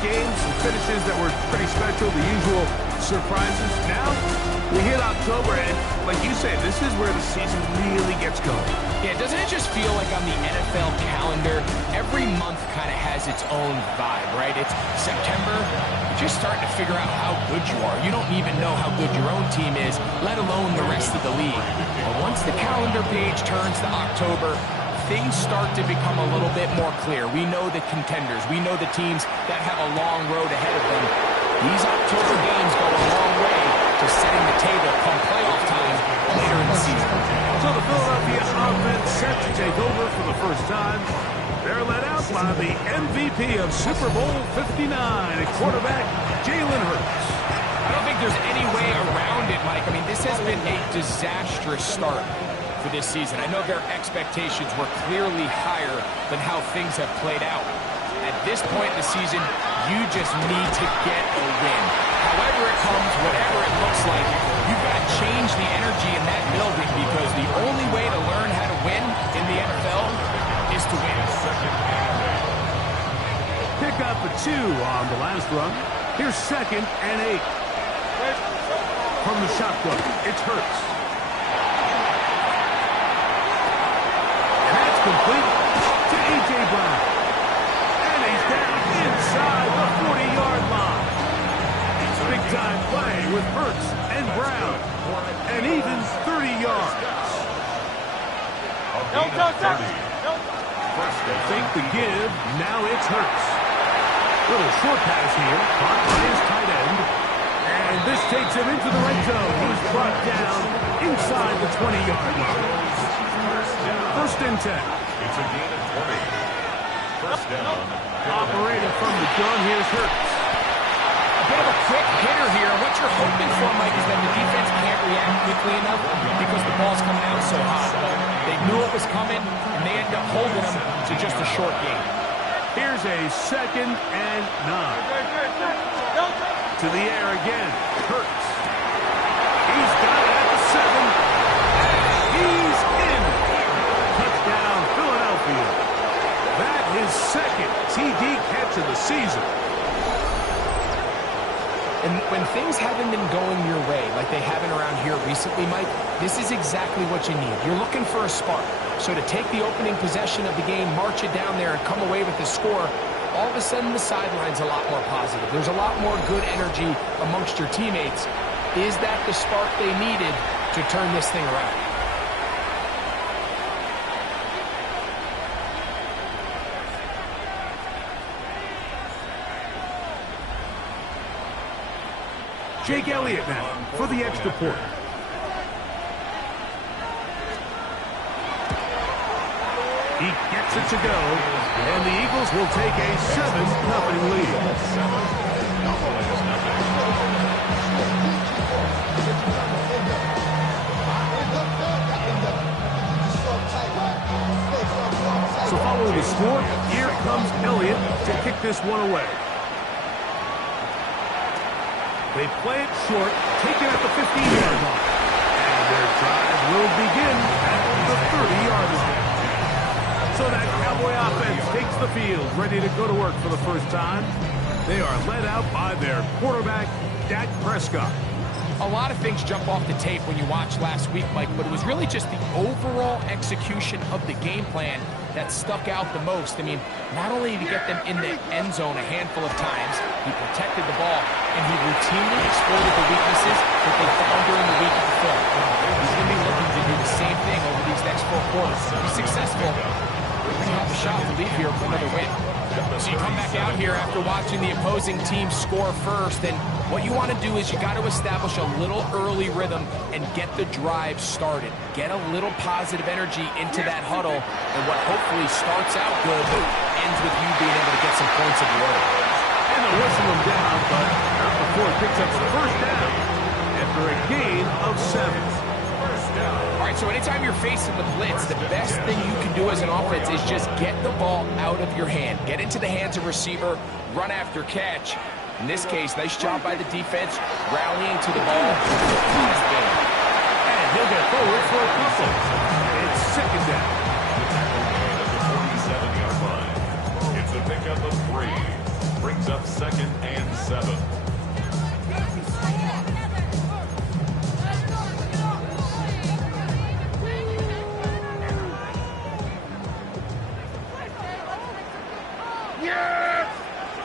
games, some finishes that were pretty special, the usual surprises. Now, we hit October, and like you said, this is where the season really gets going. Yeah, doesn't it just feel like on the NFL calendar, every month kind of has its own vibe, right? It's September, you're just starting to figure out how good you are. You don't even know how good your own team is, let alone the rest of the league. But once the calendar page turns to October, things start to become a little bit more clear. We know the contenders. We know the teams that have a long road ahead of them. These October games go a long way to setting the table come playoff time later in the season. So the Philadelphia offense set to take over for the first time. They're led out by the MVP of Super Bowl 59 at quarterback, Jalen Hurts. I don't think there's any way around it, Mike. I mean, this has been a disastrous start for this season. I know their expectations were clearly higher than how things have played out. At this point in the season, you just need to get a win. However it comes, whatever it looks like, you've got to change the energy in that building because the only way to learn how to win in the NFL is to win. Pick up a 2 on the last run. Here's 2nd and 8. From the shotgun, it's Hurts. And that's complete to A.J. Brown. And he's down inside the 40-yard line. Big-time play with Hurts and Brown. And even 30 yards. Think the give. Now it's Hurts. Little short pass here. Caught by his tight end. And this takes him into the red zone. He's brought down inside the 20-yard line. 1st and 10. It's a gain of 20. First down. Operating from the gun, here's Hurts. A bit of a quick hitter here. What you're hoping for, Mike, is that the defense can't react quickly enough because the ball's coming out so hot. They knew it was coming, and they ended up holding them to just a short game. Here's a 2nd and 9. To the air again. Hurts. He's got it at the 7. He's in. Touchdown, Philadelphia. That is 2nd TD catch of the season. And when things haven't been going your way, like they haven't around here recently, Mike, this is exactly what you need. You're looking for a spark. So to take the opening possession of the game, march it down there, and come away with the score, all of a sudden the sideline's a lot more positive. There's a lot more good energy amongst your teammates. Is that the spark they needed to turn this thing around? Jake Elliott now for the extra point. He gets it to go, and the Eagles will take a 7-0 lead. So following the score, here comes Elliott to kick this one away. They play it short, take it at the 15-yard line. And their drive will begin at the 30-yard line. So that Cowboy offense takes the field, ready to go to work for the first time. They are led out by their quarterback, Dak Prescott. A lot of things jump off the tape when you watched last week, Mike, but it was really just the overall execution of the game plan that stuck out the most. I mean, not only did he get them in the end zone a handful of times, he protected the ball, and he routinely exploited the weaknesses that they found during the week of the film. He's going to be looking to do the same thing over these next 4 quarters. If he's successful, we're going to have a shot to leave here with another win. So you come back out here after watching the opposing team score first, and what you want to do is you got to establish a little early rhythm and get the drive started. Get a little positive energy into that huddle, and what hopefully starts out good ends with you being able to get some points of your own. And they'll whistle him down, but not before he picks up the first down after a gain of 7. All right, so anytime you're facing the blitz, the best thing you can do as an offense is just get the ball out of your hand. Get into the hands of receiver, run after catch. In this case, nice job by the defense, rallying to the ball. And he'll get forward for a couple. It's 2nd down. The 47-yard line. It's a pickup of 3. brings up 2nd and 7.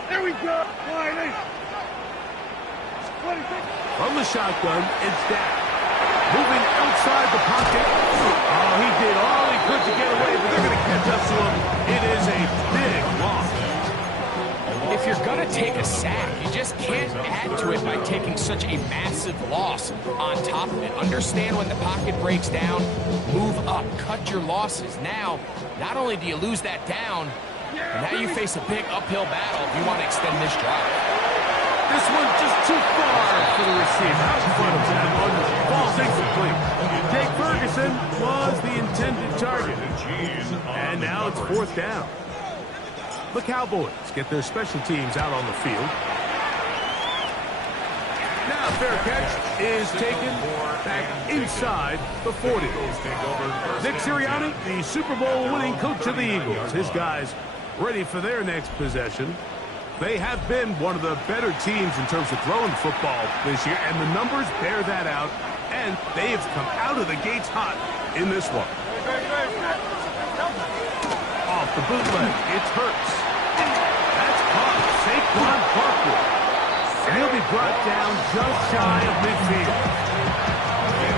There we go. From the shotgun, it's down. Moving outside the pocket. Oh, he did all he could to get away, but they're going to catch up to him. It is a big loss. If you're going to take a sack, you just can't add to it by taking such a massive loss on top of it. Understand when the pocket breaks down, move up, cut your losses. Now, not only do you lose that down, but now you face a big uphill battle if you want to extend this drive. This one just too far for the receiver. Out in front of that one. Falls incomplete. Jake Ferguson was the intended target. And now it's 4th down. The Cowboys get their special teams out on the field. Now fair catch is taken back inside the 40. Nick Sirianni, the Super Bowl winning coach of the Eagles. His guys ready for their next possession. They have been one of the better teams in terms of throwing the football this year, and the numbers bear that out, and they have come out of the gates hot in this one. Off the bootleg, it's Hurts. That's caught. Saquon Barkley. And he'll be brought down just shy of midfield.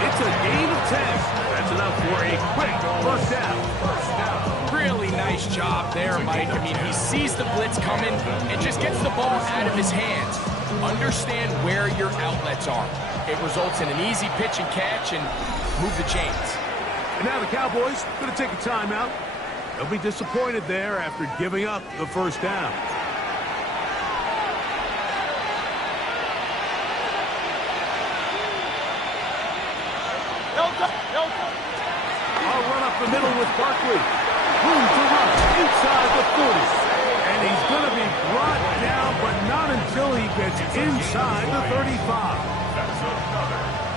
It's a gain of 10. That's enough for a quick first down. Really nice job there, Mike. I mean, he sees the blitz coming and just gets the ball out of his hands. Understand where your outlets are. It results in an easy pitch and catch and move the chains. And now the Cowboys going to take a timeout. They'll be disappointed there after giving up the first down. I'll run up the middle with Barkley. Room to run inside the 40. And he's going to be brought down, but not until he gets inside the 35.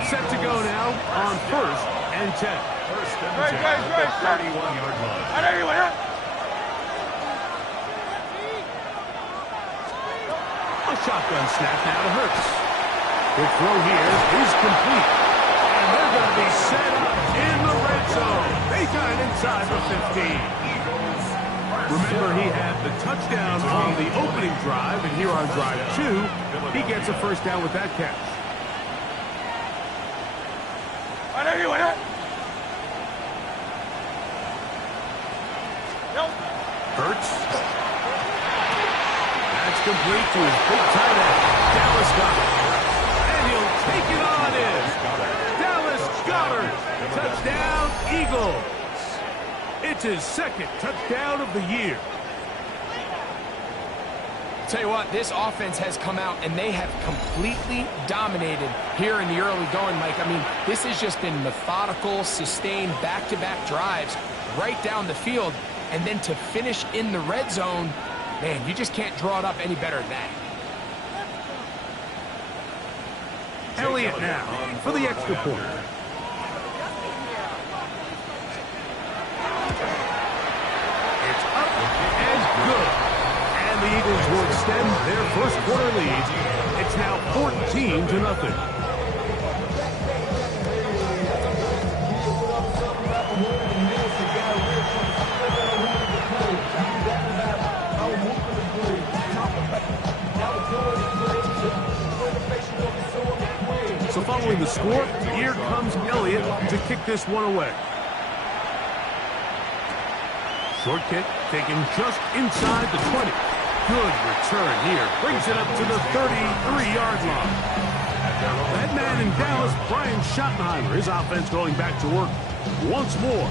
Set to go now on 1st and 10. First and 10 at the 31-yard line. A shotgun snap now to Hurts. The throw here is complete. And they're going to be set up in the red zone. They got it inside the 15. Remember, he had the touchdown on the opening drive, and here on drive 2, he gets a first down with that catch. Hurts. That's complete to his big tight end, Dallas Goedert. And he'll take it on in. Dallas Goedert. Touchdown, Eagles. It's his 2nd touchdown of the year. Tell you what, this offense has come out and they have completely dominated here in the early going, Mike. I mean, this has just been methodical, sustained, back-to-back drives right down the field. And then to finish in the red zone, man, you just can't draw it up any better than that. Elliott now for the extra point. It's up and good. And the Eagles will extend their first quarter lead. It's now 14-0. So following the score, here comes Elliott to kick this one away. Short kick taken just inside the 20. Good return here. Brings it up to the 33-yard line. That man in Dallas, Brian Schottenheimer, his offense going back to work once more.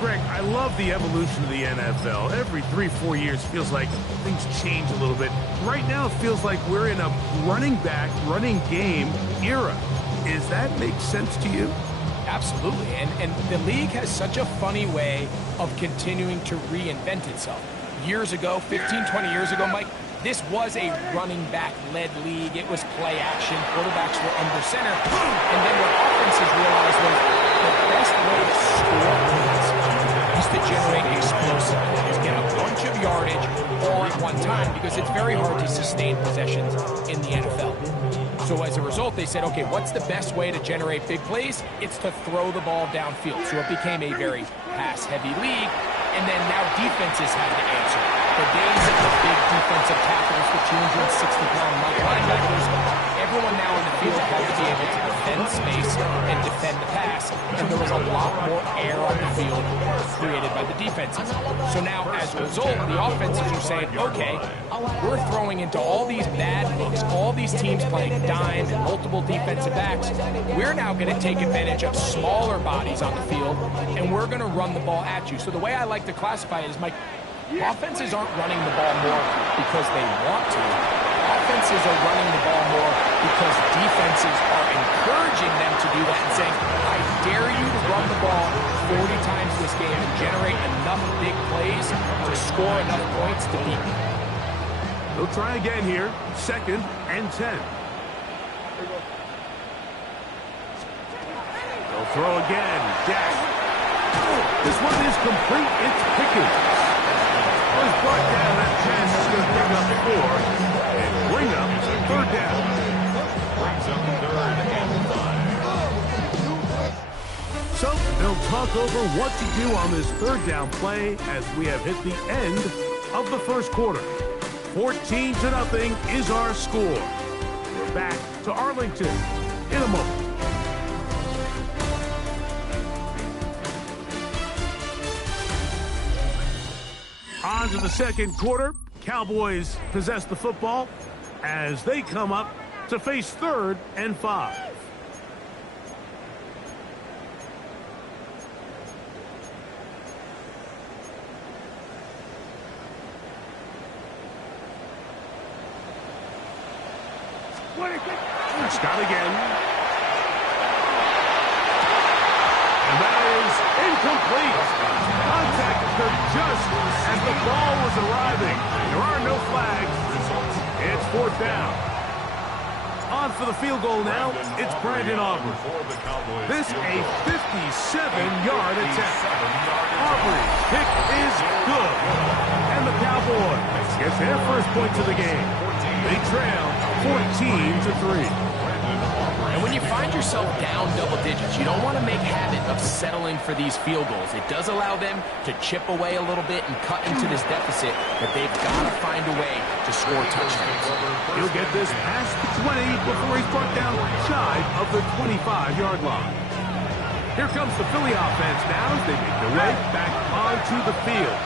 Greg, I love the evolution of the NFL. Every 3-4 years feels like things change a little bit. Right now it feels like we're in a running back, running game era. Does that make sense to you? Absolutely, and the league has such a funny way of continuing to reinvent itself. Years ago, 15, 20 years ago, Mike, this was a running back-led league. It was play action. Quarterbacks were under center. And then what offenses realized was the best way to score points is to generate explosiveness. Get up one bunch of yardage all at one time because it's very hard to sustain possessions in the NFL. So as a result, they said, okay, what's the best way to generate big plays? It's to throw the ball downfield. So it became a very pass-heavy league, and then now defenses had to answer. The days of the big defensive tackles, the 260-pound Mike linebackers, everyone now in the field had to be able to defend space and defend the pass, and there was a lot more air on the field created by the defenses. So now, as a result, the offenses are saying, okay, we're throwing into all these bad looks, all these teams playing dime and multiple defensive backs. We're now going to take advantage of smaller bodies on the field, and we're going to run the ball at you. So the way I like to classify it is, Mike, offenses aren't running the ball more because they want to. Offenses are running the ball more because defenses are encouraging them to do that and saying, I dare you to run the ball 40 times this game and generate enough big plays to score enough points to beat me. They'll try again here. 2nd and 10. They'll throw again. Dak. This one is complete. It's Pickens. Was brought down. That pass is going to bring up 4 and bring up 3rd down. Brings up 3rd and 5. So they'll talk over what to do on this 3rd down play as we have hit the end of the first quarter. 14-0 is our score. We're back to Arlington in a moment. On to the second quarter. Cowboys possess the football as they come up to face 3rd and 5. Scott again. And that is incomplete. Contact occurred just as the ball was arriving. There are no flags. It's 4th down. On for the field goal now. It's Brandon Aubrey. This a 57-yard attempt. Aubrey's kick is good. And the Cowboys get their first points of the game. They trail 14-3. And when you find yourself down double digits, you don't want to make habit of settling for these field goals. It does allow them to chip away a little bit and cut into this deficit, but they've got to find a way to score touchdowns. He'll get this past the 20 before he's brought down shy of the 25-yard line. Here comes the Philly offense now as they make their way back onto the field.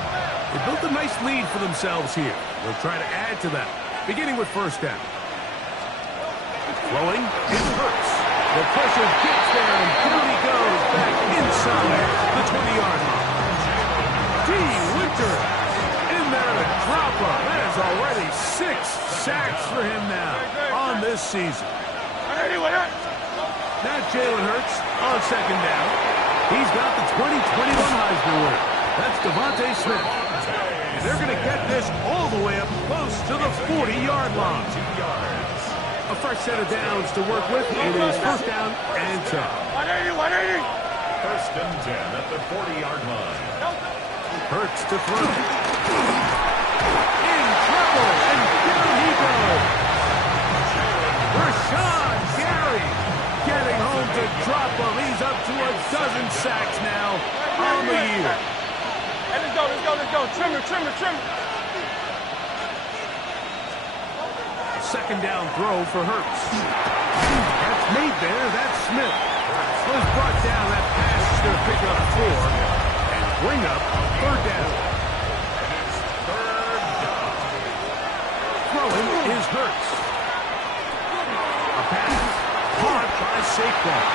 They built a nice lead for themselves here. They'll try to add to that, beginning with 1st down. Throwing is Hurts. The pressure gets there, and down he goes back inside the 20-yard line. T. Winter in there to drop him. That is already 6 sacks for him now on this season. Now Jalen Hurts on 2nd down. He's got the 2021 Heisman winner. That's Devontae Smith. And they're going to get this all the way up close to the 40-yard line. A fresh set of downs to work with. It is 1st down and 10. 180. 1st and 10 at the 40-yard line. Hurts to throw. In trouble, and down he goes. Rashawn Gary getting home to drop him. He's up to a dozen sacks now on the year. Hey, let's go. Trimmer. 2nd down throw for Hurts. That's made there. That's Smith. Was brought down. That pass is going to pick up 4 and bring up 3rd down. Throwing is Hurts. A pass caught by Saquon.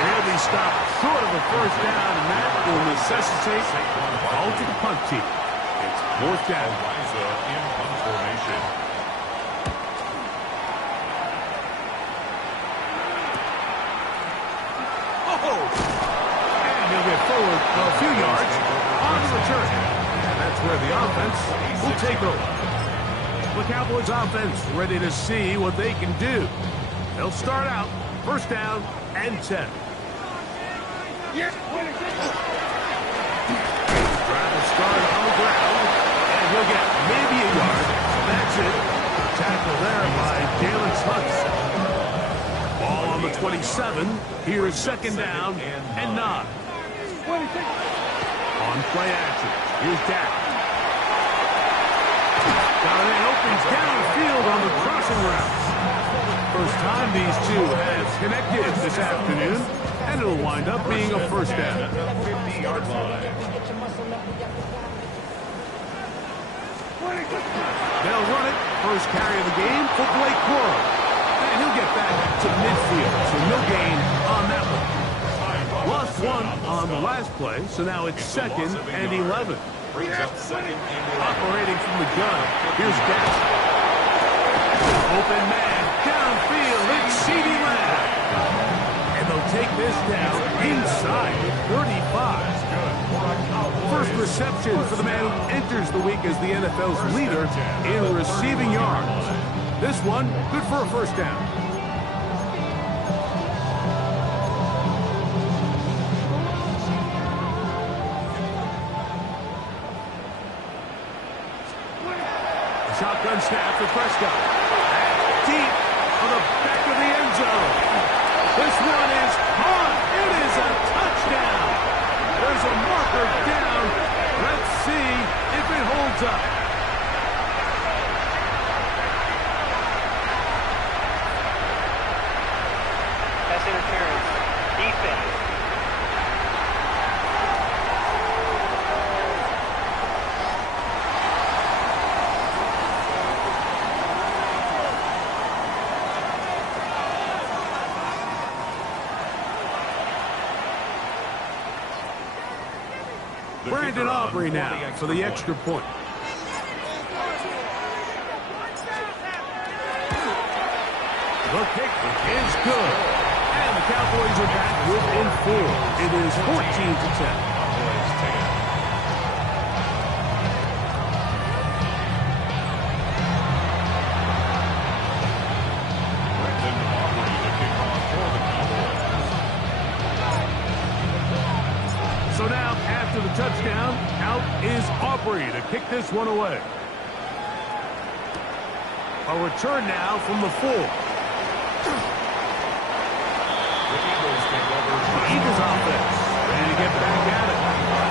And he'll be stopped short of a 1st down, and that will necessitate a vaulted punt team. It's 4th down. In punt formation. And he'll get forward a few yards on the return. And that's where the offense will take over. The Cowboys offense ready to see what they can do. They'll start out 1st down and 10. Drive will start on the ground. He'll get maybe a yard. That's it. Tackle there by Jalen Hurts. Ball on the 27. Here's second down and 9. On play action. Here's Dak. Got an opens downfield on the crossing routes. First time these two have connected this afternoon, and it'll wind up being a first down. 50-yard line. They'll run it. First carry of the game for Blake Corum. And he'll get back to midfield, so no gain on that one. Lost one on the last play, so now it's second and 11. Operating from the gun. Here's Dak. Open man. Downfield. It's CeeDee Lamb. And they'll take this down inside 35. First reception for the man who enters the week as the NFL's leader in receiving yards. This one, good for a first down. Shotgun snap for Prescott. Deep on the back of the end zone. This one is caught. It is a touchdown. There's a marker down. Let's see if it holds up. Pass interference. Defense. Brandon Aubrey now for the extra point. The kick is good. And the Cowboys are back within 4. It is 14-10. So now, after the touchdown, out is Aubrey to kick this one away. A return now from the 4. The Eagles offense ready to get back at it.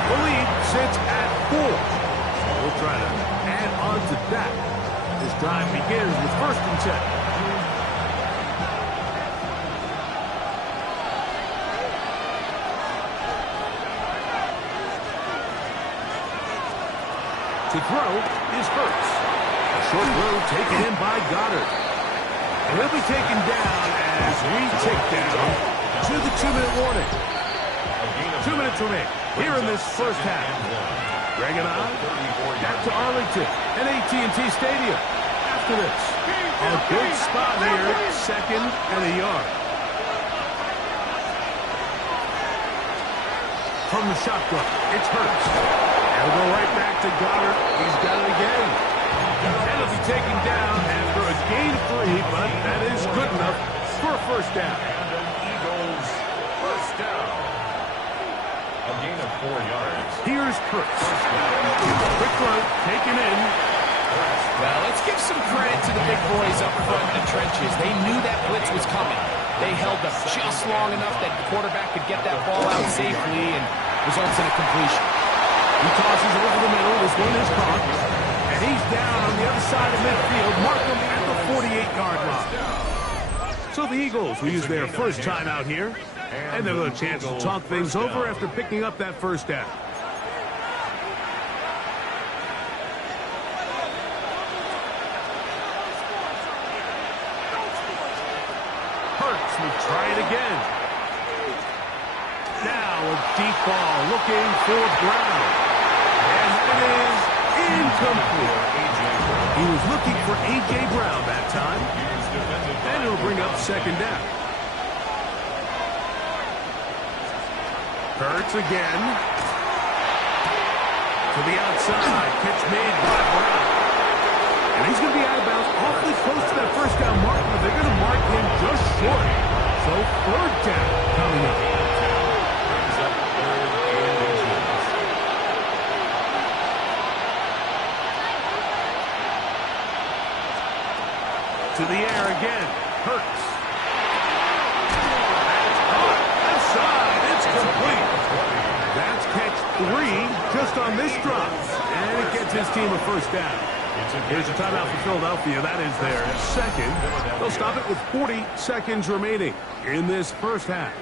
The lead sits at 4. So we'll try to add on to that. This drive begins with 1st and 10. To throw is Hurts. A short throw taken in by Goddard. And he'll be taken down as we tick down to the 2-minute warning. 2 minutes remain here in this first half. Greg and I back to Arlington and AT&T Stadium. After this, a good spot here, second and a yard. From the shotgun, it's Hurts. He'll go right back to Goddard. He's got it again. And he'll be taken down after a gain of 3, but that is good enough for a first down. And an Eagles first down. A gain of 4 yards. Here's Hurts. Quick throw, taken in. Well, let's give some credit to the big boys up front in the trenches. They knew that blitz was coming. They held up just long enough that the quarterback could get that ball out safely and results in a completion. He tosses over the middle. This one is caught. And he's down on the other side of midfield. Mark him at the 48-yard line. So the Eagles will use their first time out here. And they'll have a chance to talk things over after picking up that first down. Hurts will try it again. Now a deep ball looking for Brown. And it is incomplete. He was looking for A.J. Brown that time. And it'll bring up second down. Hurts again. To the outside. Catch made by Brown. And he's going to be out of bounds awfully close to that first down mark, but they're going to mark him just short. So third down coming up. To the air again. Hurts. That's caught. Left side. It's complete. That's catch 3 just on this drop. And it gets his team a first down. Here's a timeout for Philadelphia. That is their second. They'll stop it with 40 seconds remaining in this first half.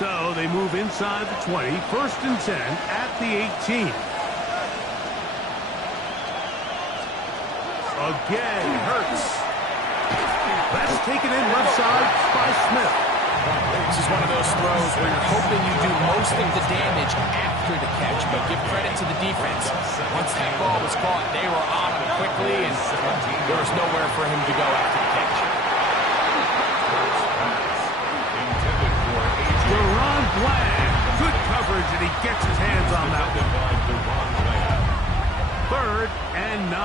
So they move inside the 20. First and 10 at the 18. Again, Hurts. That's taken in left side by Smith. This is one of those throws where you're hoping you do most of the damage after the catch, but give credit to the defense. Once that ball was caught, they were on him quickly, and there was nowhere for him to go after the catch. Deron Bland. Good coverage, and he gets his hands on that one. 3rd and 9.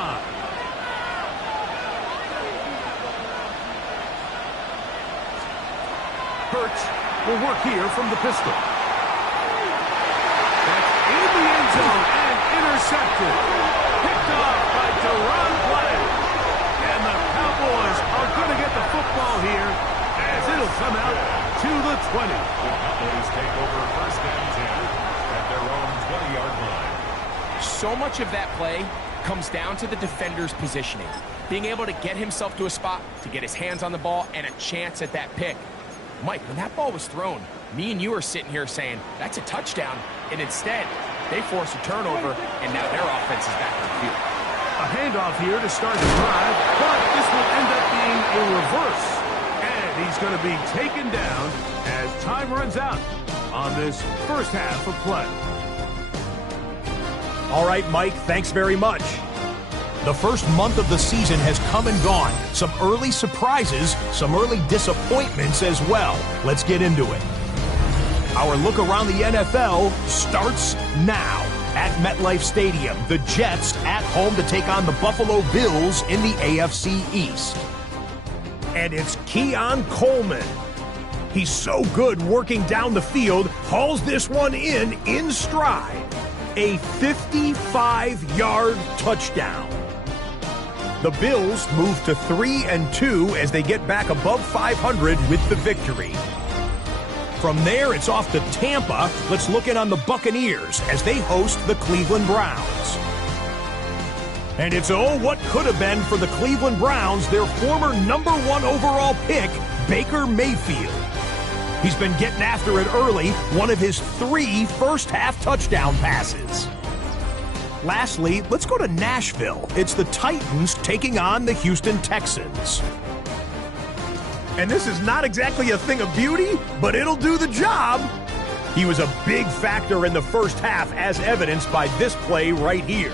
Hurts will work here from the pistol. That's in the end zone and intercepted. Picked off by Deron Bland. And the Cowboys are going to get the football here as it'll come out to the 20. The Cowboys take over first and 10 at their own 20-yard line. So much of that play comes down to the defender's positioning. Being able to get himself to a spot, to get his hands on the ball, and a chance at that pick. Mike, when that ball was thrown, me and you are sitting here saying, that's a touchdown. And instead, they force a turnover, and now their offense is back on the field. A handoff here to start the drive, but this will end up being a reverse. And he's going to be taken down as time runs out on this first half of play. All right, Mike, thanks very much. The first month of the season has come and gone. Some early surprises, some early disappointments as well. Let's get into it. Our look around the NFL starts now. At MetLife Stadium, the Jets at home to take on the Buffalo Bills in the AFC East. And it's Keon Coleman. He's so good working down the field, hauls this one in stride. A 55-yard touchdown. The Bills move to 3-2 as they get back above 500 with the victory. From there, it's off to Tampa. Let's look in on the Buccaneers as they host the Cleveland Browns. And it's what could have been for the Cleveland Browns, their former #1 overall pick, Baker Mayfield. He's been getting after it early, one of his 3 first-half touchdown passes. Lastly, let's go to Nashville. It's the Titans taking on the Houston Texans. And this is not exactly a thing of beauty, but it'll do the job. He was a big factor in the first half, as evidenced by this play right here.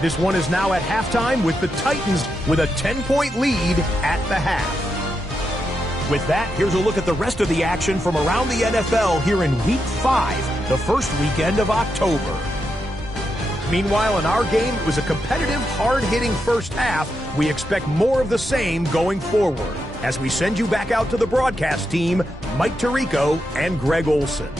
This one is now at halftime with the Titans with a 10-point lead at the half. With that, here's a look at the rest of the action from around the NFL here in Week 5, the first weekend of October. Meanwhile, in our game, it was a competitive, hard-hitting first half. We expect more of the same going forward. As we send you back out to the broadcast team, Mike Tirico and Greg Olson.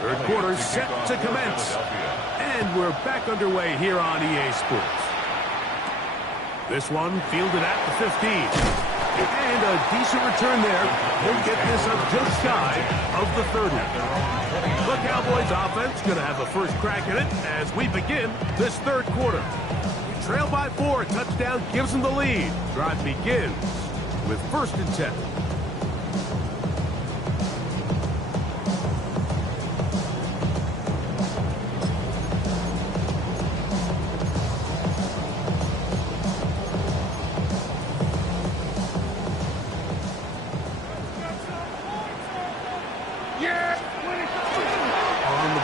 Third quarter set to commence. And we're back underway here on EA Sports. This one fielded at the 15. And a decent return there. He'll get this up just shy of the 30. The Cowboys offense going to have a first crack at it as we begin this third quarter. Trail by 4. Touchdown gives them the lead. Drive begins with 1st and 10.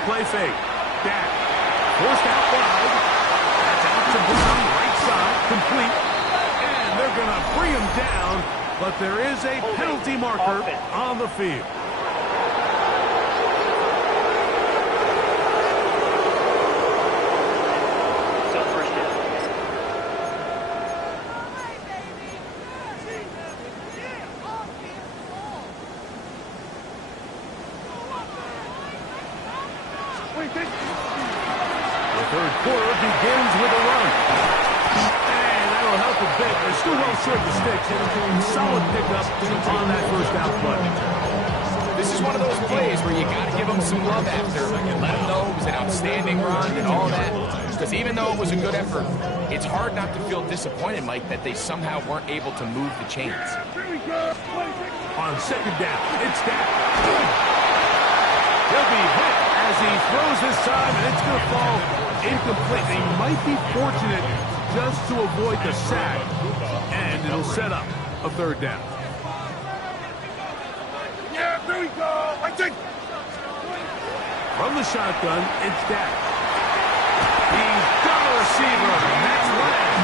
Play fake. Dak tossed out wide. That's out to Brown, right side, complete. And they're going to bring him down, but there is a penalty marker on the field. The third quarter begins with a run. And that'll help a bit. They're still well short the sticks. Solid pickup on that first down play. This is one of those plays where you got to give them some love after. Let them know it was an outstanding run and all that. Because even though it was a good effort, it's hard not to feel disappointed, Mike, that they somehow weren't able to move the chains. On second down, it's down. He'll be hit as he throws this time, and it's going to fall incomplete. They might be fortunate just to avoid the sack, and it'll set up a third down. Yeah, there we go. I think. From the shotgun, it's Dak. He's got a receiver, and that's Lamb.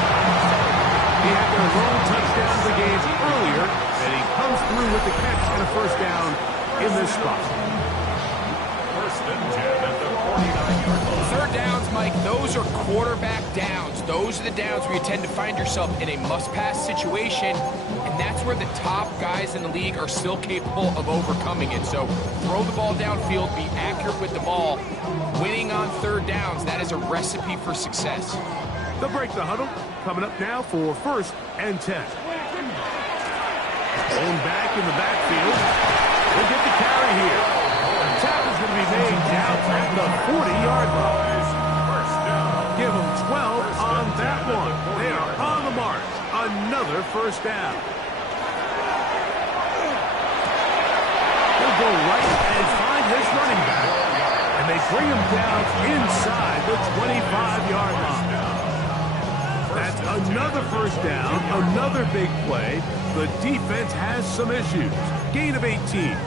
He had their lone touchdown of the game earlier, and he comes through with the catch and a first down in this spot. Third downs, Mike, those are quarterback downs. Those are the downs where you tend to find yourself in a must-pass situation, and that's where the top guys in the league are still capable of overcoming it. So throw the ball downfield, be accurate with the ball. Winning on third downs, that is a recipe for success. They'll break the huddle. Coming up now for 1st and 10. Going back in the backfield. We'll get the carry here. Tackle's going to be made down at the 40-yard line. Give them 12 on that one. They are on the march. Another first down. He'll go right and find his running back. And they bring him down inside the 25-yard line. That's another first down, another big play. The defense has some issues. Gain of 18.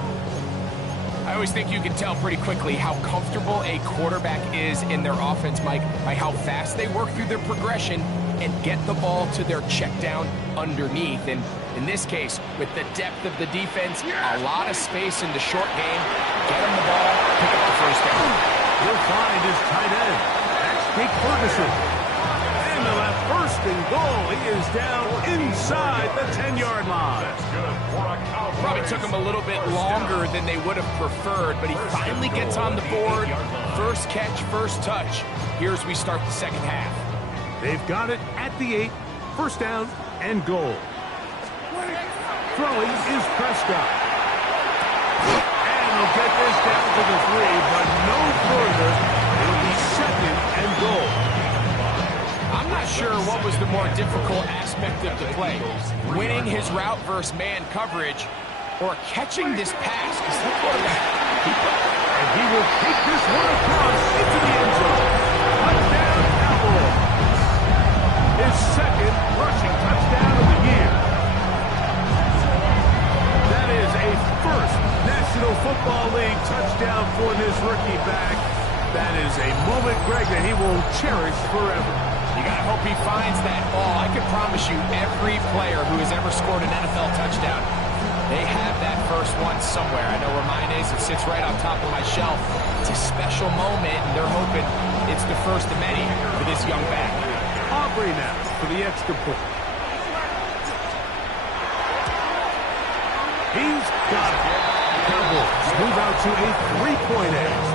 I always think you can tell pretty quickly how comfortable a quarterback is in their offense, Mike, by how fast they work through their progression and get the ball to their check down underneath. And in this case, with the depth of the defense, a lot of space in the short game, get them the ball, pick up the first down. He'll find his tight end. That's Jake Ferguson. And they'll have first and goal. He is down inside the 10-yard line. Probably took him a little bit longer than they would have preferred, but he finally gets on the board. First catch, first touch. Here's we start the second half. They've got it at the 8. First down and goal. Throwing is Prescott. And they'll get this down to the 3, but no further. It'll be second and goal. I'm not sure what was the more difficult aspect of the play. Winning his route versus man coverage or catching this pass. And he will take this one across into the end zone. Touchdown, Cowboys. His second rushing touchdown of the year. That is a first National Football League touchdown for this rookie back. That is a moment, Greg, that he will cherish forever. You got to hope he finds that ball. I can promise you every player who has ever scored an NFL touchdown, they have that first one somewhere. I know where mine is. It sits right on top of my shelf. It's a special moment, and they're hoping it's the first of many for this young back. Aubrey now for the extra point. He's got it. Cowboys move out to a 3-point edge,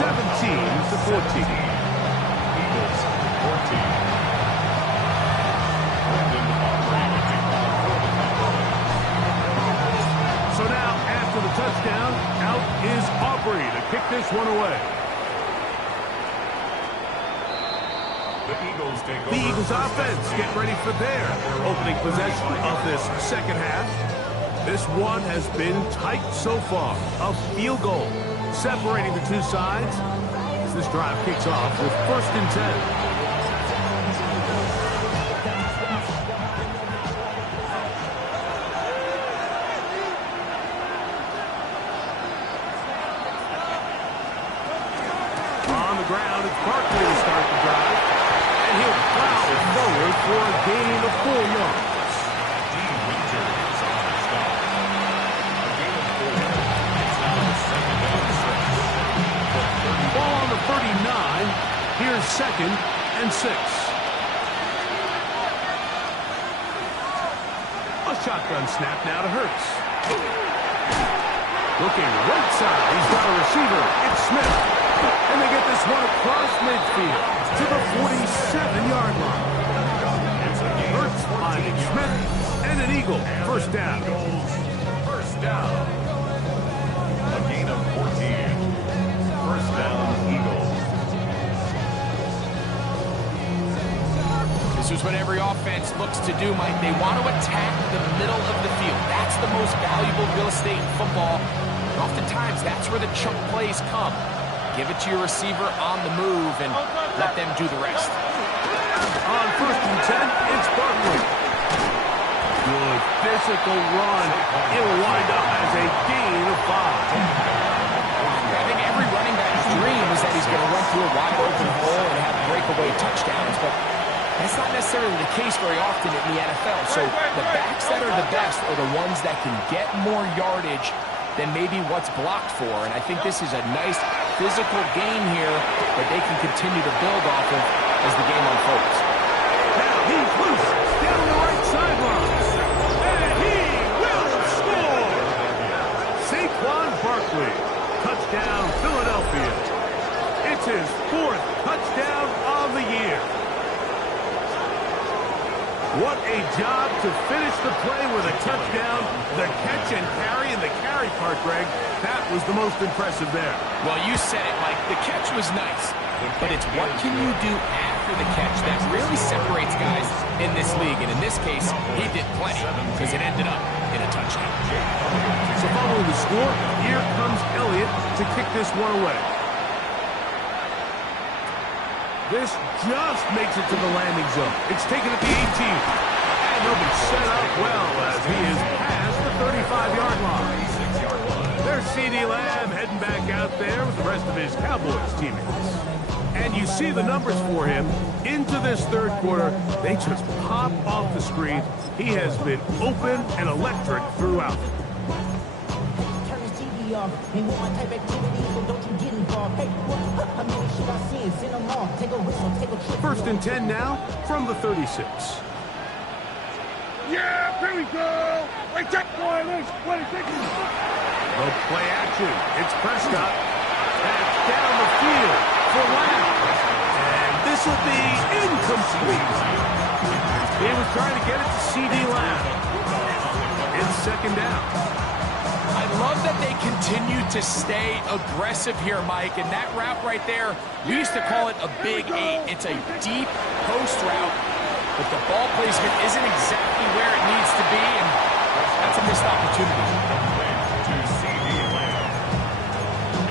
17-14. Eagles 14. So now, after the touchdown, out is Aubrey to kick this one away. The Eagles offense get ready for their opening possession of this second half. This one has been tight so far. A field goal separating the two sides as this drive kicks off with 1st and 10. Ground, it's Barkley to start the is 2nd and 6. A shotgun snap now to Hurts. Looking right side. He's got a receiver. It's Smith. And they get this one across midfield to the 47-yard line. Hurts finding Smith. And an Eagle. First down. First down. A gain of 14. First down, Eagles. This is what every offense looks to do, Mike. They want to attack the middle of the field. That's the most valuable real estate in football. And oftentimes, that's where the chunk plays come. Give it to your receiver on the move and let them do the rest. On 1st and 10, it's Barkley. Good physical run. It'll wind up as a gain of 5. I think every running back's dream is that he's going to run through a wide open hole and have breakaway touchdowns, but that's not necessarily the case very often in the NFL. So the backs that are the best are the ones that can get more yardage than maybe what's blocked for. And I think this is a nice physical gain here that they can continue to build off of as the game unfolds. Now he's loose down the right sideline. And he will score. Saquon Barkley. Touchdown, Philadelphia. It's his 4th touchdown of the year. What a job to finish the play with a touchdown. The catch and carry, and the carry part, Greg, that was the most impressive there. Well, you said it, Mike. The catch was nice, but it's what can you do after the catch that really separates guys in this league. And in this case, he did plenty because it ended up in a touchdown. So following the score, here comes Elliott to kick this one away. This just makes it to the landing zone. It's taken at the 18. And he'll be set up well as he is past the 35-yard line. There's C.D. Lamb heading back out there with the rest of his Cowboys teammates. And you see the numbers for him into this 3rd quarter. They just pop off the screen. He has been open and electric throughout. They want type activity, so don't you get involved. Hey, how many should I see? Send them off. Take a whistle, take a trip. 1st and 10 now from the 36. Yeah, here we go. Wait, check, boy. What is it? The play action. It's Prescott. That's down the field for Lamb. And this will be incomplete. He was trying to get it to C.D. Lamb. It's 2nd down. I love that they continue to stay aggressive here, Mike, and that route right there, we used to call it a big 8. It's a deep post route, but the ball placement isn't exactly where it needs to be, and that's a missed opportunity. To C.D. Lamb.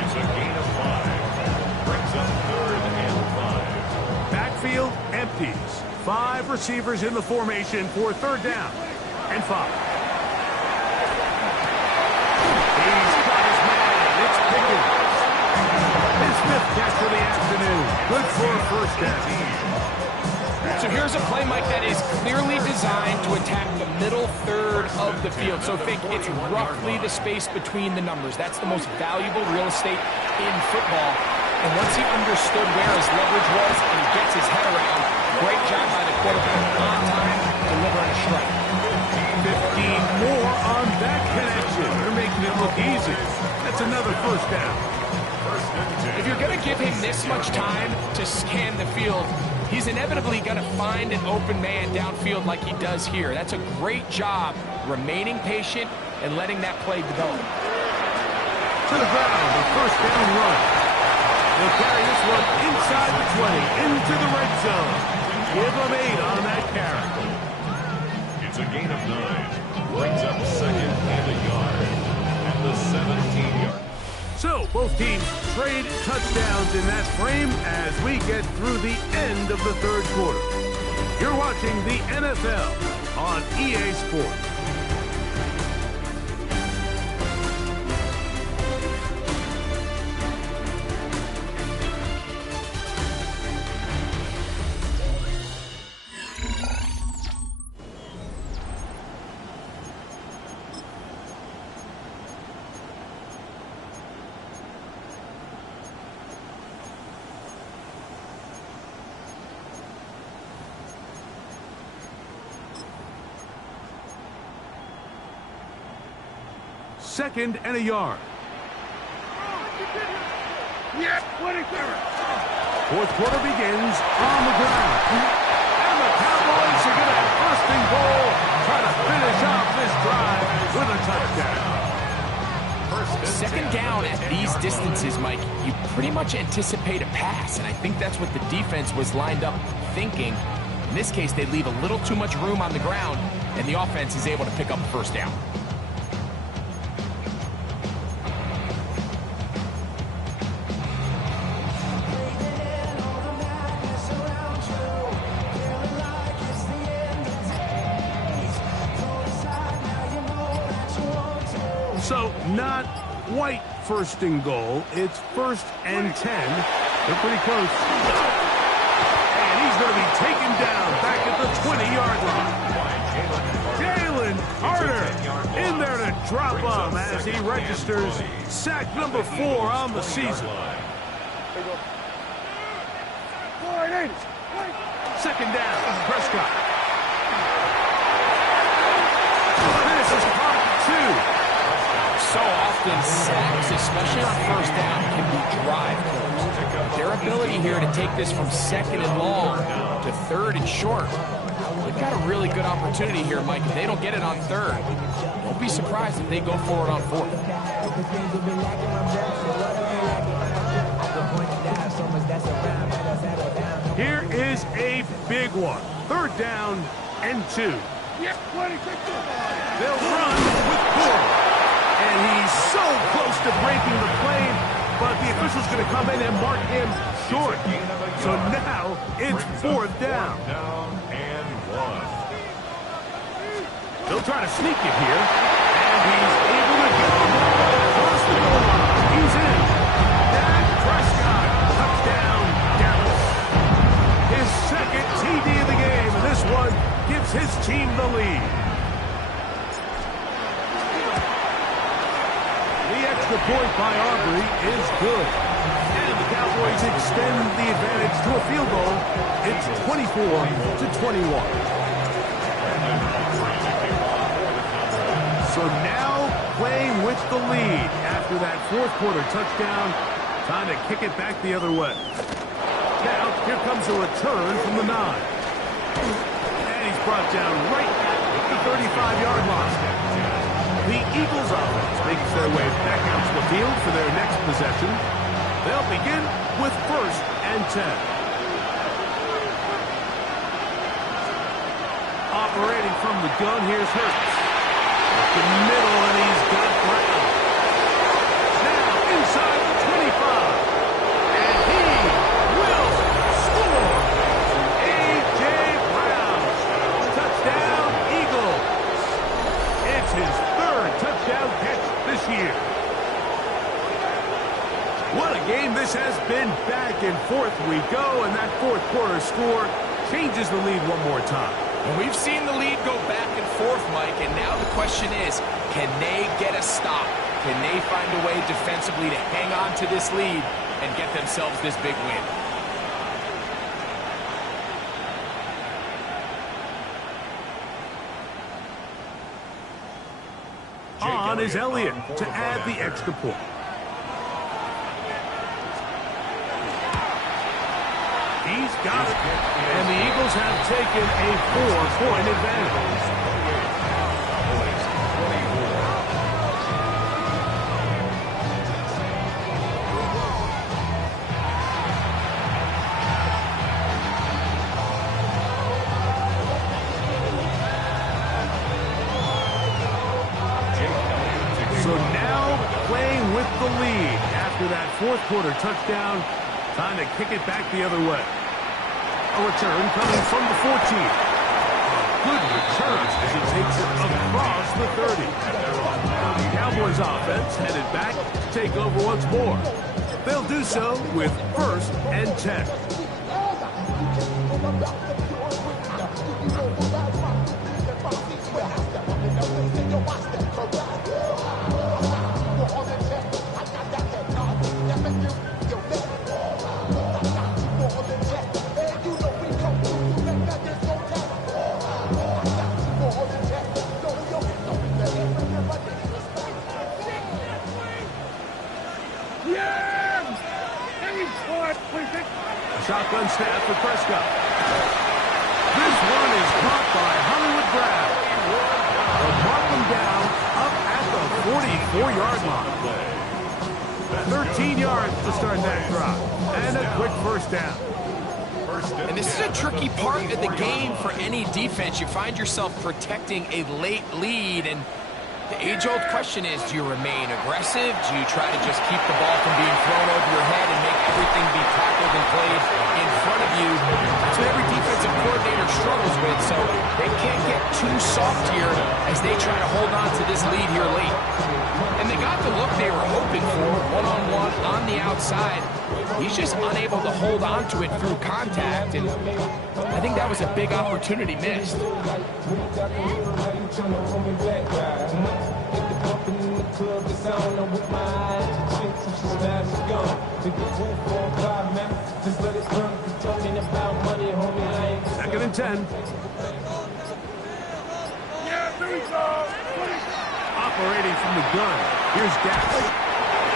It's a gain of 5. Brings up 3rd and 5. Backfield empties. 5 receivers in the formation for 3rd down and 5. Catch for the afternoon. Good for a 1st down. So here's a play, Mike, that is clearly designed to attack the middle 3rd of the field. So think it's roughly the space between the numbers. That's the most valuable real estate in football. And once he understood where his leverage was and he gets his head around, great job by the quarterback on time, delivering a strike. 15 more on that connection. They're making it look easy. That's another 1st down. If you're going to give him this much time to scan the field, he's inevitably going to find an open man downfield like he does here. That's a great job remaining patient and letting that play develop. To the ground, a 1st down run. He'll carry this one inside the 20, into the red zone. Give him 8 on that carry. It's a gain of 9. Brings up 2nd and a yard. At the 17-yard. So, both teams trade touchdowns in that frame as we get through the end of the 3rd quarter. You're watching the NFL on EA Sports. 2nd and a yard. Yep, 27. Fourth quarter begins on the ground. And the Cowboys are going to have 1st and goal, try to finish off this drive with a touchdown. 2nd down at these distances, Mike, you pretty much anticipate a pass, and I think that's what the defense was lined up thinking. In this case, they leave a little too much room on the ground, and the offense is able to pick up a 1st down. So not quite 1st and goal. It's 1st and 10. They're pretty close. And he's going to be taken down back at the 20-yard line. Jalen Carter in there to drop him as he registers sack number 4 on the season. 2nd down, Prescott. This is part 2. So often, sacks, especially on 1st down, can be drive killers. Their ability here to take this from 2nd and long to 3rd and short, they've got a really good opportunity here, Mike. If they don't get it on 3rd, don't be surprised if they go for it on 4th. Here is a big one. 3rd down and 2. Yep, 26. They'll run with Gore. And he's so close to breaking the plane, but the official's going to come in and mark him short. So now it's 4th down. And 1. They'll try to sneak it here, and he's able to go across the goal line. He's in. Dak Prescott, touchdown, Dallas. His 2nd TD of the game, and this one gives his team the lead. The point by Aubrey is good. And the Cowboys extend the advantage to a field goal. It's 24-21. So now playing with the lead after that 4th quarter touchdown. Time to kick it back the other way. Now, here comes a return from the 9. And he's brought down right at the 35-yard line. The Eagles offense makes their way back out to the field for their next possession. They'll begin with 1st and 10. Operating from the gun, here's Hurts. Up the middle, and he's got Brown. Now inside the 25. And he will score. A.J. Brown. Touchdown, Eagles. It's his 3rd touchdown catch this year. What a game this has been. Back and forth we go, and that 4th quarter score changes the lead one more time. And we've seen the lead go back and forth, Mike, and now the question is, can they get a stop? Can they find a way defensively to hang on to this lead and get themselves this big win? On is Elliott to add the extra point. He's got it. And the Eagles have taken a 4-point advantage. So now playing with the lead after that 4th quarter touchdown. Time to kick it back the other way. A return coming from the 14. Good return as he takes it across the 30. The Cowboys offense headed back to take over once more. They'll do so with 1st and 10. snap for Prescott. This one is caught by Hollywood Brown. They'll mark him down up at the 44-yard line. 13 yards to start that drive. And a quick first down. And this is a tricky part of the game for any defense. You find yourself protecting a late lead, and the age-old question is, do you remain aggressive? Do you try to just keep the ball from being thrown over your head and make everything be tackled and played in front of you? That's what every defensive coordinator struggles with, so they can't get too soft here as they try to hold on to this lead here late. And they got the look they were hoping for, one-on-one on the outside. He's just unable to hold on to it through contact, and I think that was a big opportunity missed. Second and 10. Operating from the gun. Here's Dak.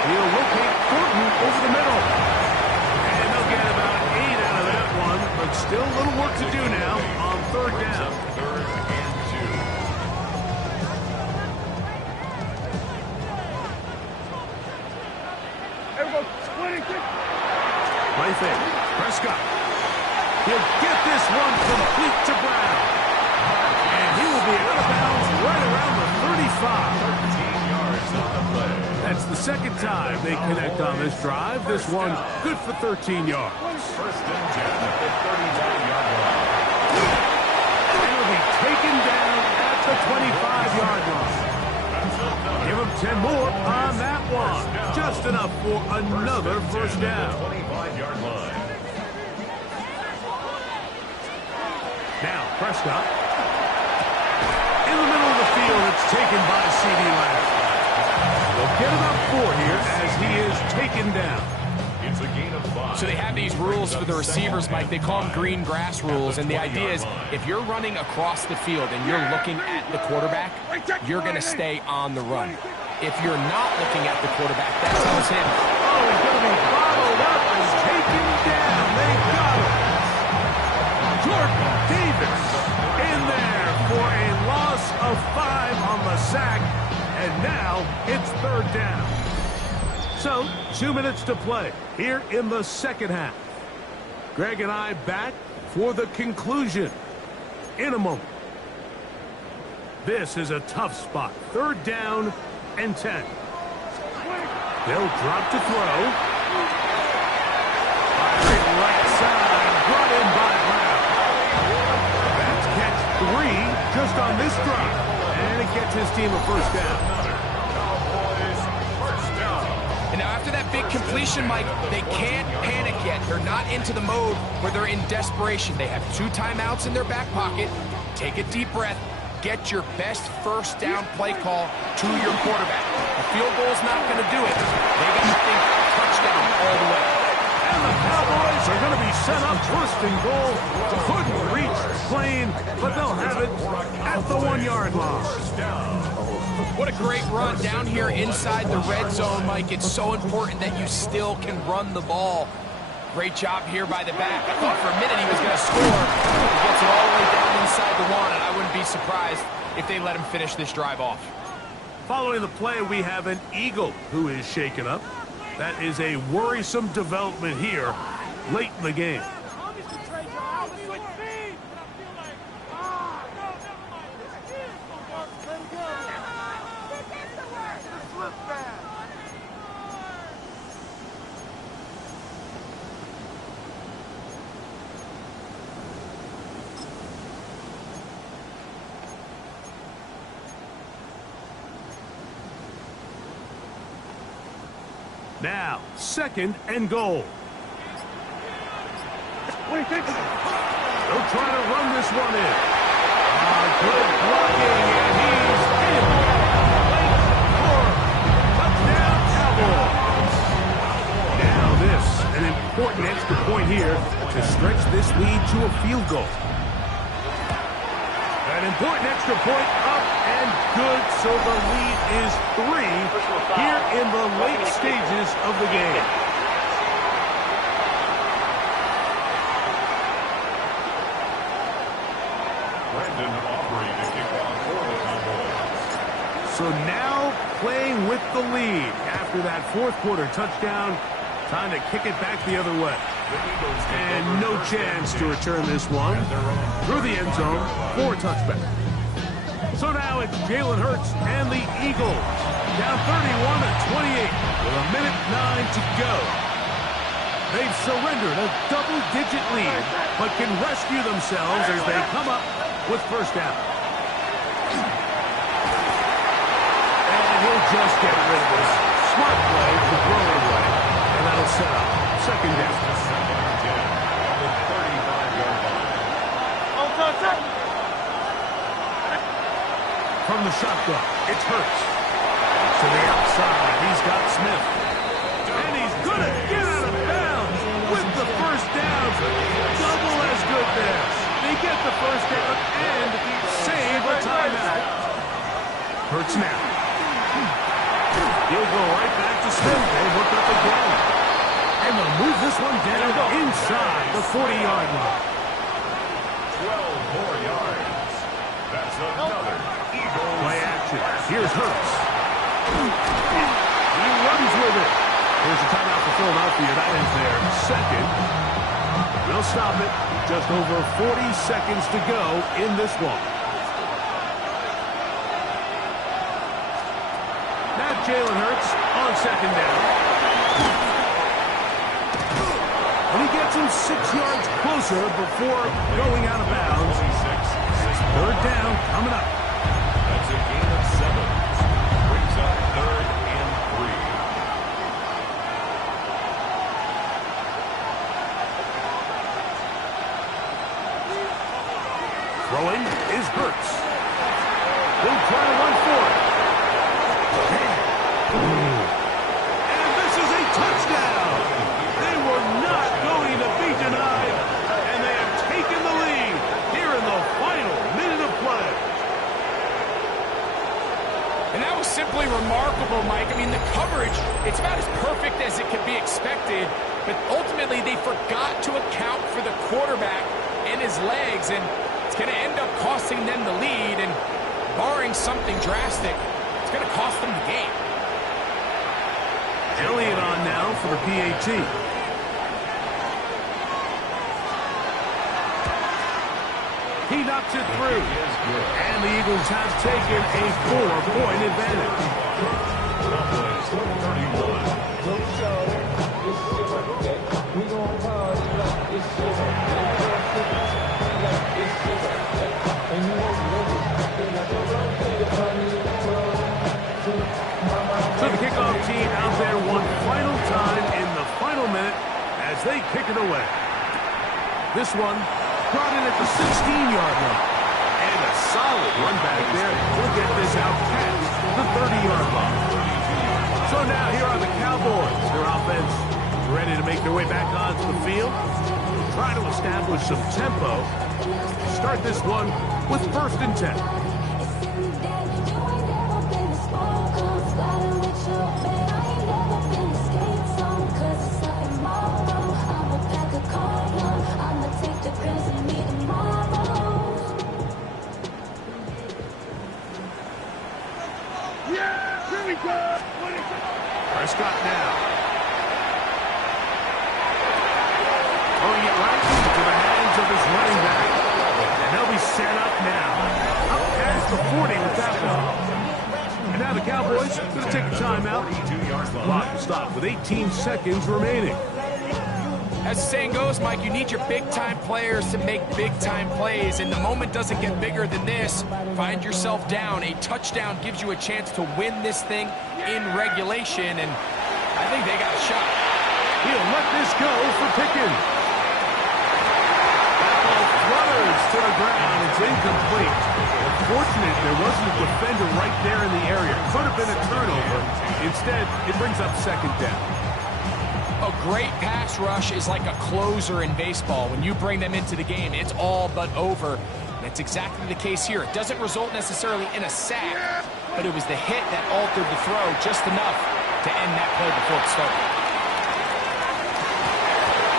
He'll locate Thornton over the middle. And they'll get about 8 out of that one, but still a little work to do now on third down. Third and 2. Everybody splitting. Play fake. Prescott. He'll get this one complete to Brown. And he will be out of bounds right around the 35. 13 yards on the play. That's the second time they connect on this drive. This one good for 13 yards. First and 10 at the 39-yard line. And he'll be taken down at the 25-yard line. Give him 10 more on that one. Just enough for another first down. 25-yard line. Now Prescott. In the middle of the field, it's taken by C.D. Lamb. They'll get about 4 here as he is taken down. It's a gain of 5. So they have these rules for the receivers, Mike. They call them green grass rules, and the idea is if you're running across the field and you're looking at the quarterback, you're going to stay on the run. If you're not looking at the quarterback, that tells him, Oh, he's going to be bottled up and taken down. They got him. Jordan Davis in there for a loss of 5 on the sack, and now it's third down. So, 2 minutes to play here in the second half. Greg and I back for the conclusion in a moment. This is a tough spot. Third down and 10. They'll drop to throw. Firing right side, brought in by Brown. That's catch 3 just on this drive. And it gets his team a first down. Cowboys, first down. and now after that big completion, Mike, they can't panic yet. They're not into the mode where they're in desperation. They have 2 timeouts in their back pocket. Take a deep breath. Get your best first down play call to your quarterback. A field goal's not going to do it. They got to think touchdown all the way. And the Cowboys are going to be set up first and goal. Couldn't reach Plain, but they'll have it at the 1-yard line. What a great run down here inside the red zone, Mike. It's so important that you still can run the ball. Great job here by the back. I thought for a minute he was going to score. He gets it all the way down inside the 1, and I wouldn't be surprised if they let him finish this drive off. Following the play, we have an Eagle who is shaken up. That is a worrisome development here late in the game. Now, second and goal. What do you think? They'll try to run this one in. Good blocking, and he's in. Late for touchdown Cowboys. Now this, an important extra point here to stretch this lead to a field goal. An important extra point up and good, so the lead is 3 here in the late stages of the game. Brandon Aubrey to kick off for the Cowboys. So now playing with the lead after that fourth quarter touchdown. Time to kick it back the other way. And no chance to return this one through the end zone for a touchback. So now it's Jalen Hurts and the Eagles down 31-28 with 1:09 to go. They've surrendered a double-digit lead, but can rescue themselves as they come up with first down. And he'll just get rid of this. Smart play to throw it away. And that'll set up second down. Second and 10 on the 35-yard line. From the shotgun, it's Hurts. To the outside, he's got Smith. And he's going to get out of bounds with the first down. Double as good there. They get the first down and save a timeout. Hurts now. He'll go right back to Smith. They look up again. And they'll move this one down inside the 40-yard line. 12 more yards. That's another Eagles. Play action. Here's Hurts. He runs with it. Here's a timeout for Philadelphia. That is their second. They'll stop it. Just over 40 seconds to go in this one. Now Jalen Hurts on second down. And he gets him 6 yards closer before going out of bounds. Third down coming up. That's a gain of 7. Brings up 3rd and 3. Throwing is Hurts. He'll try to run for it. And this is a touchdown. They were not going to be denied, and they have taken the lead here in the final minute of play. And that was simply remarkable, Mike. I mean, the coverage, it's about as perfect as it could be expected, but ultimately they forgot to account for the quarterback and his legs, and it's going to end up costing them the lead, and barring something drastic, it's going to cost them the game. Elliott on now for the PAT. He knocks it through. And the Eagles have taken a 4-point advantage. Cowboys 31. So the kickoff team out there one final time in the final minute as they kick it away. This one brought in at the 16-yard line. And a solid run back there will get this out past the 30-yard line. So now here are the Cowboys. Their offense ready to make their way back onto the field. Try to establish some tempo. Start this one with 1st and 10. Prescott now. Throwing it right into the hands of his running back. And they'll be set up now. Up past the 40 with that one. And now the Cowboys going to take a timeout. Clock will stop with 18 seconds remaining. As the saying goes, Mike, you need your big-time players to make big-time plays, and the moment doesn't get bigger than this. Find yourself down. A touchdown gives you a chance to win this thing in regulation, and I think they got a shot. He'll let this go for Pickens. That ball flutters to the ground. It's incomplete. Unfortunate there wasn't a defender right there in the area. Could have been a turnover. Instead, it brings up second down. A great pass rush is like a closer in baseball. When you bring them into the game, it's all but over. That's exactly the case here. It doesn't result necessarily in a sack, but it was the hit that altered the throw just enough to end that play before it started.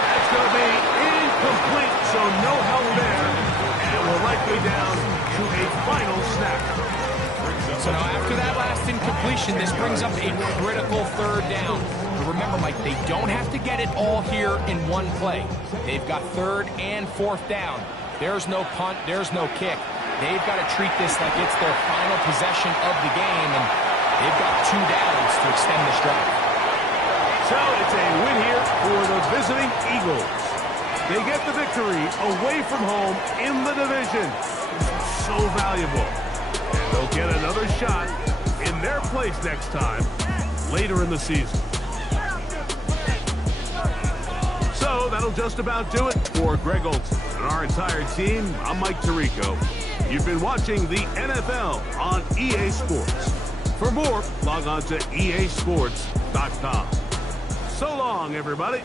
That's going to be incomplete, so no help there. And we're likely down final snap. So now after that last incompletion, this brings up a critical third down. But remember, Mike, they don't have to get it all here in one play. They've got third and fourth down. There's no punt, there's no kick. They've got to treat this like it's their final possession of the game, and they've got 2 downs to extend this drive. So it's a win here for the visiting Eagles. They get the victory away from home in the division. So valuable. And they'll get another shot in their place next time later in the season. So that'll just about do it for Greg Olson and our entire team. I'm Mike Tirico. You've been watching the NFL on EA Sports. For more, log on to easports.com. So long, everybody.